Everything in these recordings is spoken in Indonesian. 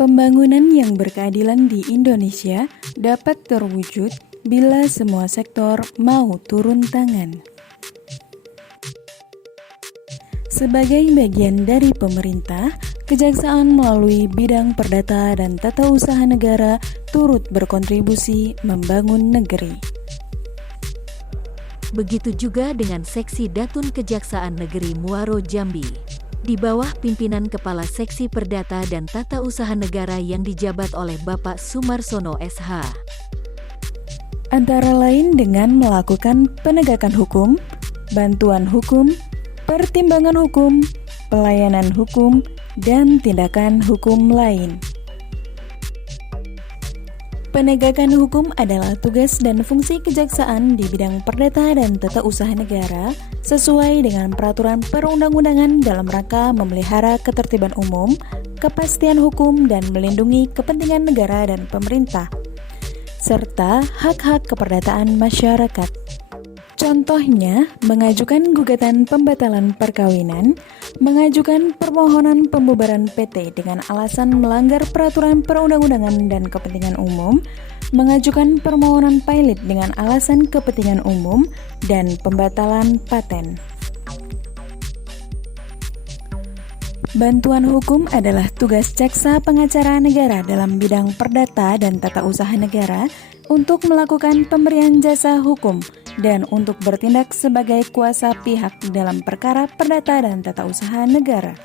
Pembangunan yang berkeadilan di Indonesia dapat terwujud bila semua sektor mau turun tangan. Sebagai bagian dari pemerintah, Kejaksaan melalui bidang perdata dan tata usaha negara turut berkontribusi membangun negeri. Begitu juga dengan Seksi Datun Kejaksaan Negeri Muaro Jambi, di bawah pimpinan Kepala Seksi Perdata dan Tata Usaha Negara yang dijabat oleh Bapak Sumarsono SH. Antara lain dengan melakukan penegakan hukum, bantuan hukum, pertimbangan hukum, pelayanan hukum, dan tindakan hukum lain. Penegakan hukum adalah tugas dan fungsi kejaksaan di bidang perdata dan tata usaha negara sesuai dengan peraturan perundang-undangan dalam rangka memelihara ketertiban umum, kepastian hukum, dan melindungi kepentingan negara dan pemerintah, serta hak-hak keperdataan masyarakat. Contohnya, mengajukan gugatan pembatalan perkawinan, mengajukan permohonan pembubaran PT dengan alasan melanggar peraturan perundang-undangan dan kepentingan umum, mengajukan permohonan pilot dengan alasan kepentingan umum, dan pembatalan paten. Bantuan hukum adalah tugas jaksa pengacara negara dalam bidang perdata dan tata usaha negara untuk melakukan pemberian jasa hukum dan untuk bertindak sebagai kuasa pihak dalam perkara perdata dan tata usaha negara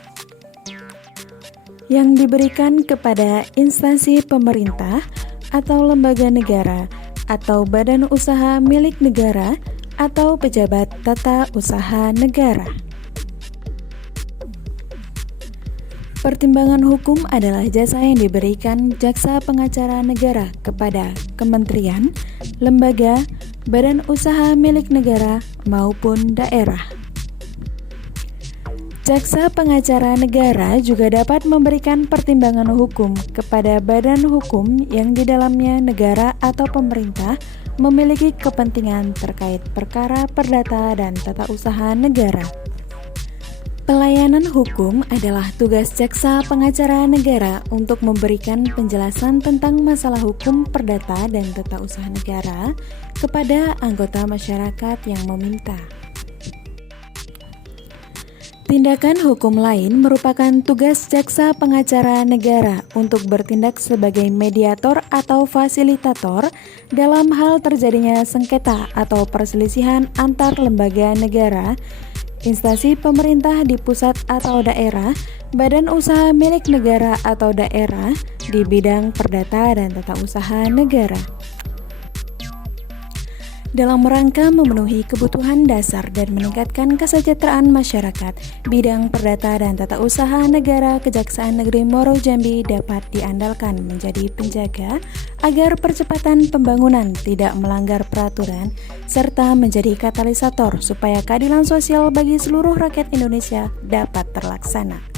yang diberikan kepada instansi pemerintah atau lembaga negara atau badan usaha milik negara atau pejabat tata usaha negara. Pertimbangan hukum adalah jasa yang diberikan jaksa pengacara negara kepada kementerian, lembaga, badan usaha milik negara, maupun daerah. Jaksa pengacara negara juga dapat memberikan pertimbangan hukum kepada badan hukum yang di dalamnya negara atau pemerintah memiliki kepentingan terkait perkara perdata dan tata usaha negara. Pelayanan hukum adalah tugas jaksa pengacara negara untuk memberikan penjelasan tentang masalah hukum perdata dan tata usaha negara kepada anggota masyarakat yang meminta. Tindakan hukum lain merupakan tugas jaksa pengacara negara untuk bertindak sebagai mediator atau fasilitator dalam hal terjadinya sengketa atau perselisihan antar lembaga negara, instansi pemerintah di pusat atau daerah, badan usaha milik negara atau daerah di bidang perdata dan tata usaha negara. Dalam rangka memenuhi kebutuhan dasar dan meningkatkan kesejahteraan masyarakat, bidang perdata dan tata usaha negara Kejaksaan Negeri Muaro Jambi dapat diandalkan menjadi penjaga agar percepatan pembangunan tidak melanggar peraturan, serta menjadi katalisator supaya keadilan sosial bagi seluruh rakyat Indonesia dapat terlaksana.